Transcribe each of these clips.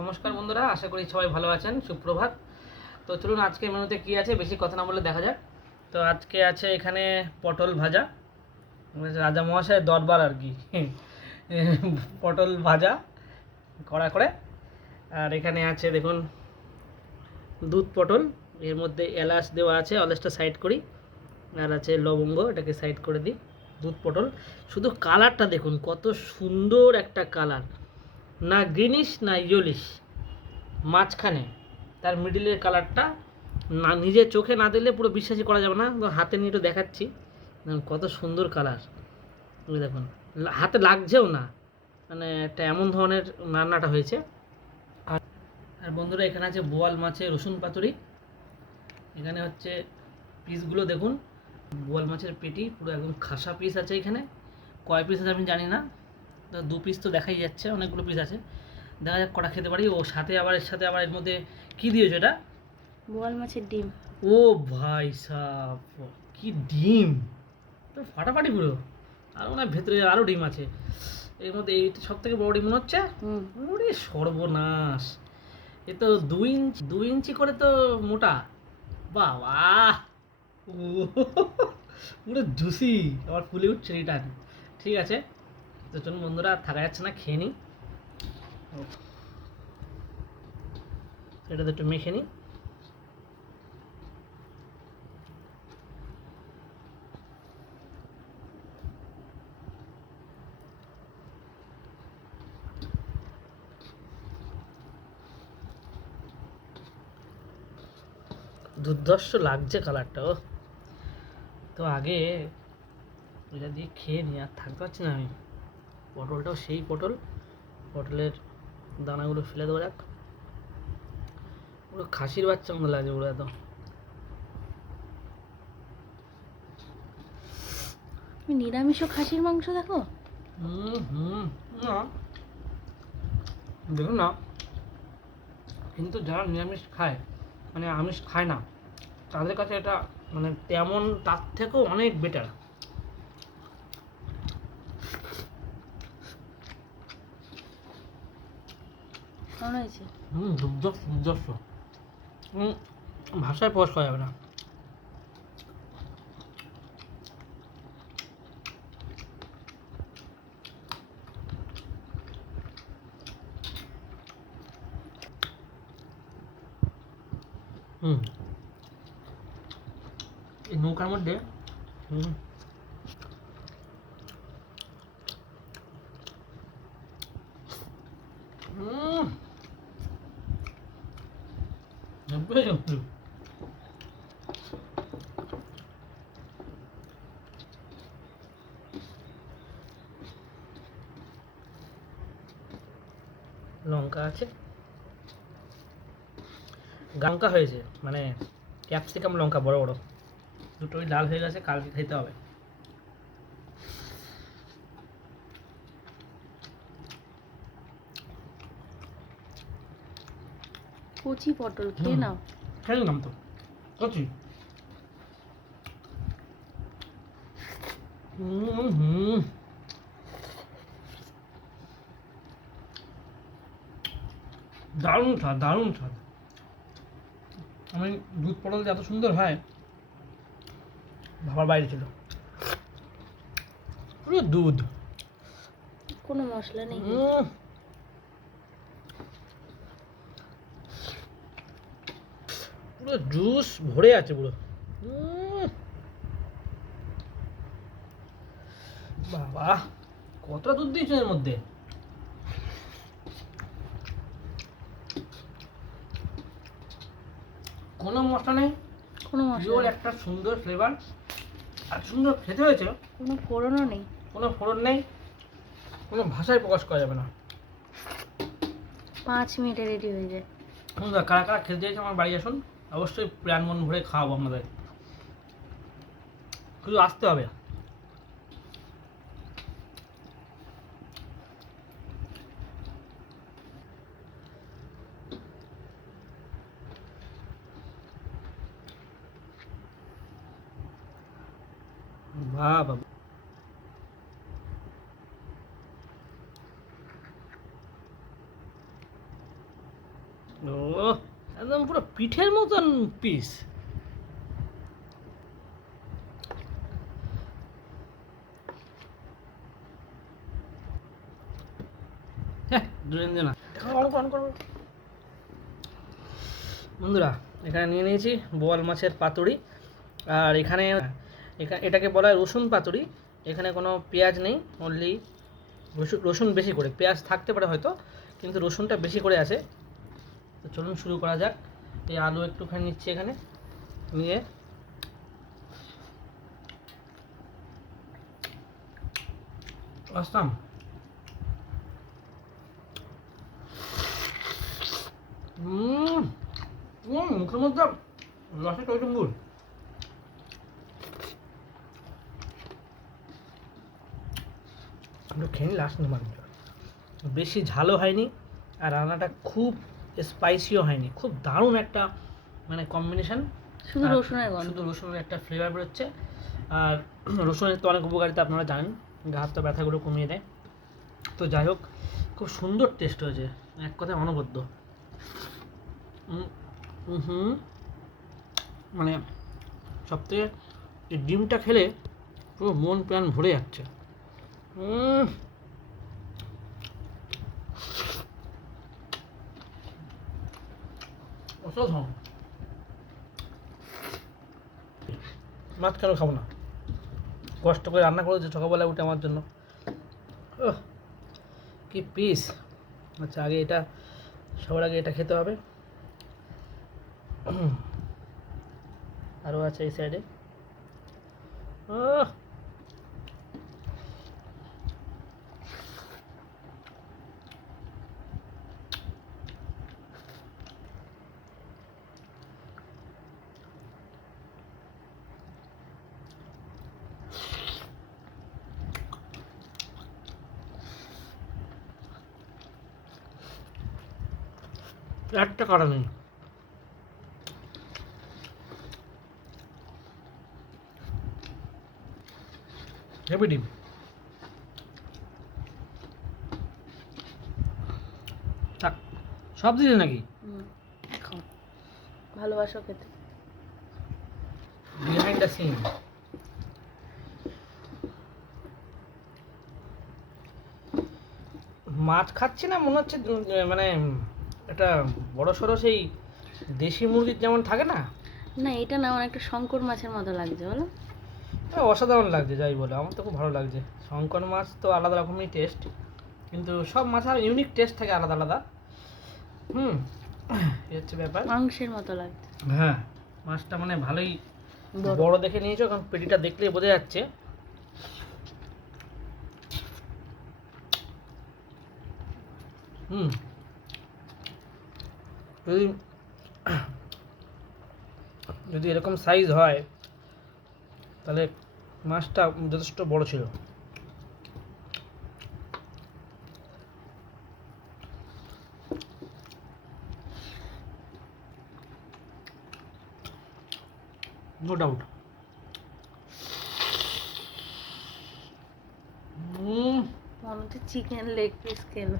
নমস্কার বন্ধুরা, আশা করি সবাই ভালো আছেন। সুপ্রভাত। তো চলুন আজকে মেনুতে কী আছে বেশি কথা না বলে দেখা যাক। তো আজকে আছে এখানে পটল ভাজা, রাজা মহাশয়ের দরবার আর কি। পটল ভাজা কড়া করে। আর এখানে আছে দেখুন দুধ পটল, এর মধ্যে এলাচ দেওয়া আছে, এলাচটা সাইড করি। আর আছে লবঙ্গ, এটাকে সাইড করে দিই। দুধ পটল, শুধু কালারটা দেখুন কত সুন্দর একটা কালার, না গ্রিনিশ না ইয়েলিশ, মাঝখানে তার মিডিলের কালারটা না, নিজের চোখে না দিলে পুরো বিশ্বাসই করা যাবে না। তো হাতে নিয়ে একটু দেখাচ্ছি, দেখুন কত সুন্দর কালার। ওই দেখুন হাতে লাগছেও না, মানে একটা এমন ধরনের রান্নাটা হয়েছে। আর আর বন্ধুরা এখানে আছে বোয়াল মাছের রসুন পাতুরি। এখানে হচ্ছে পিসগুলো দেখুন, বোয়াল মাছের পেটি পুরো একদম খাসা পিস আছে। এখানে কয় পিস আছে আমি জানি না, তো 2 পিস তো দেখাই যাচ্ছে, অনেকগুলো পিস আছে। দেখা যাক কটা খেতে পারি। ও সাথে আবার এর সাথে আবার এর মধ্যে কী দিয়েছো এটা? বোয়াল মাছের ডিম। ও ভাই সাহ, কি ডিম, তো ফাটাফাটি পুরো। আর মনে হয় ভেতরে আরও ডিম আছে এর মধ্যে। এই সব থেকে বড় ডিম মনে হচ্ছে। ওরে সর্বনাশ, এ তো 2 ইঞ্চি করে তো মোটা। বাবা, ও পুরো জুসি, আবার ফুলে উঠছে রিটার্ন। ঠিক আছে, তো চলুন বন্ধুরা, আর থাকা যাচ্ছে না, খেয়ে নিই। এটা তো একটু মেখে নিই। দুর্ধর্ষ লাগছে কালারটা। ও, তো আগে এটা দিয়ে খেয়ে নিই, আর থাকতে পারছি না আমি। পটলটাও সেই পটল, পটলের দানাগুলো ফেলে দেওয়া যাক। পুরো খাসির বাচ্চা মতো লাগছে পুরো এত। নিরামিষও খাসির মাংস দেখো। হুম, না দেখুন না, কিন্তু যারা নিরামিষ খায়, মানে আমিষ খায় না, তাদের কাছে এটা মানে তেমন তার থেকেও অনেক বেটার। কেমন হয়েছে? দুর্ধর্ষ দুর্ধর্ষ, ভাষায় প্রকাশ করা যাবে না। এই নৌকার মধ্যে হুম হুম লঙ্কা আছে, লঙ্কা হয়েছে, মানে ক্যাপসিকাম লঙ্কা বড় বড় দুটোই লাল হয়ে গেছে, কালকে খেতে হবে। কচি পটল খেয়ে নাও। খেয়ে নিলাম তো, কচি। হুম, দারুণ স্বাদ, দারুণ স্বাদ। আমি দুধ পটল যে এত সুন্দর হয় ভাবার বাইরে ছিল। পুরো দুধ, কোনো মশলা নেই। পুরো জুস ভরে আছে পুরো। বাবা, কতটা দুধ দিয়েছো এর মধ্যে। কোনো মশলা নেই, কোনো মশলা পিওর নেই। একটা সুন্দর ফ্লেভার, আর সুন্দর খেতে হয়েছে। কোনো ফোড়নও নেই। কোনো ফোড়ন নেই, কোনো ভাষায় প্রকাশ করা যাবে না। 5 মিনিটে রেডি হয়ে যায়। বন্ধুরা, কারা কারা খেতে চাইছে আমার বাড়ি আসুন, অবশ্যই প্রাণ মন ভরে খাওয়াবো আপনাদের, শুধু আসতে হবে। বাহ বাবা, ও একদম পুরো পিঠের মতন পিস। হ্যাঁ না বন্ধুরা, এখানে নিয়ে নিয়েছি বোয়াল মাছের পাতুড়ি। আর এখানে এটাকে বলা হয় রসুন পাতুড়ি। এখানে কোনো পেঁয়াজ নেই, অনলি রসুন বেশি করে, পেঁয়াজ থাকতে পারে হয়তো, কিন্তু রসুনটা বেশি করে আছে। তো চলুন শুরু করা যাক। এই আলু একটুখানি নিচ্ছি এখানে, নিয়ে আসলাম। মুখের মধ্যে রসে টইটুম্বুর। একটু খেয়ে লাস্ট নেবার, বেশি ঝালও হয়নি আর রান্নাটা খুব স্পাইসিও হয়নি, খুব দারুণ একটা মানে কম্বিনেশন। শুধু রসুনের গন্ধ, শুধু রসুনের একটা ফ্লেভার বেরোচ্ছে। আর রসুনের তো অনেক উপকারিতা আপনারা জানেন, গা হাত পা ব্যথাগুলো কমিয়ে দেয়। তো যাই হোক, খুব সুন্দর টেস্ট হয়েছে, এক কথায় অনবদ্য। হুম, মানে সবথেকে এই ডিমটা খেলে পুরো মন প্রাণ ভরে যাচ্ছে। অসাধারণ। মাছ কেন খাবো না, কষ্ট করে রান্না করেছে সকালবেলা উঠে আমার জন্য। কি পিস। আচ্ছা, আগে এটা, সবার আগে এটা খেতে হবে। আরও আছে এই সাইডে। একটা কাটা নেই। হেভি ডিম। থাক, সব দিলে নাকি? খাও, ভালোবাসো খেতে। Behind the scene. মাছ খাচ্ছি না মনে হচ্ছে, মানে একটা বড় সড়ো সেই দেশি মুরগির যেমন থাকে না। না, এটা না, আমার একটা শঙ্কর মাছের মতো লাগছে, বলো। অসাধারণ লাগছে, যাই বলে, আমার তো খুব ভালো লাগছে। শঙ্কর মাছ তো আলাদা রকমই টেস্ট, কিন্তু সব মাছের ইউনিক টেস্ট থাকে আলাদা আলাদা। এই হচ্ছে ব্যাপার। মাংসের মতো লাগছে। হ্যাঁ, মাছটা মানে ভালোই বড় দেখে নিয়েছো, কারণ পেটিটা দেখলেই বোঝা যাচ্ছে। যদি যদি এরকম সাইজ হয় তাহলে মাছটা যথেষ্ট বড় ছিল। No doubt. মনে হচ্ছে চিকেন লেগ পিস খেলো।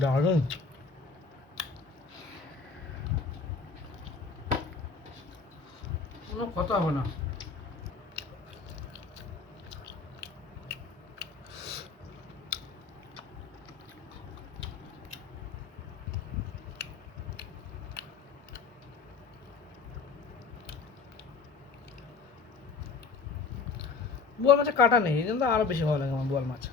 দারুণ। কোনো কথা হবে না। বোয়াল মাছে কাটা নেই, এই জন্য আরও বেশি ভালো লাগে আমার বোয়াল মাছ।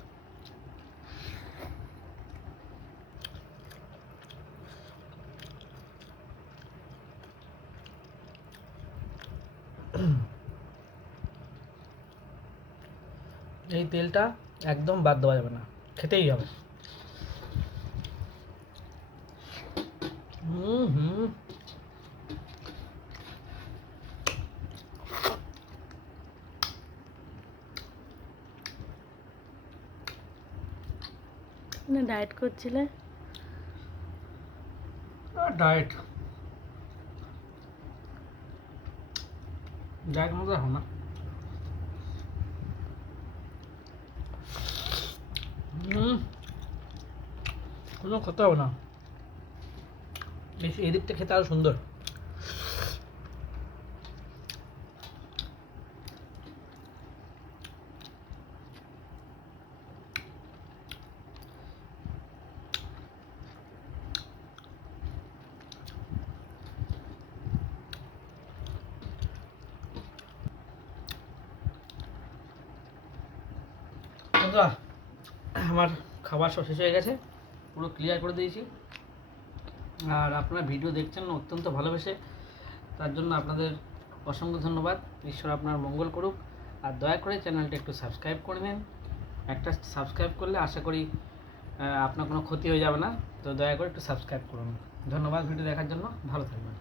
এই তেলটা একদম বাদ দেওয়া যাবে না, খেতেই হবে। না, ডায়েট করছিলে? ডায়েট ডায়েট মতো এখন না। কোনো কথা হবে না। এই দিকটা খেতে আরও সুন্দর। বন্ধুরা, আমার খাবার সব শেষ হয়ে গেছে, পুরো ক্লিয়ার করে দিয়েছি। আর আপনারা ভিডিও দেখছেন অত্যন্ত ভালোবেসে, তার জন্য আপনাদের অসংখ্য ধন্যবাদ। ঈশ্বর আপনার মঙ্গল করুক। আর দয়া করে চ্যানেলটা একটু সাবস্ক্রাইব করে নিন। একটা সাবস্ক্রাইব করলে আশা করি আপনার কোনো ক্ষতি হয়ে যাবে না। তো দয়া করে একটু সাবস্ক্রাইব করুন। ধন্যবাদ ভিডিও দেখার জন্য। ভালো থাকবেন।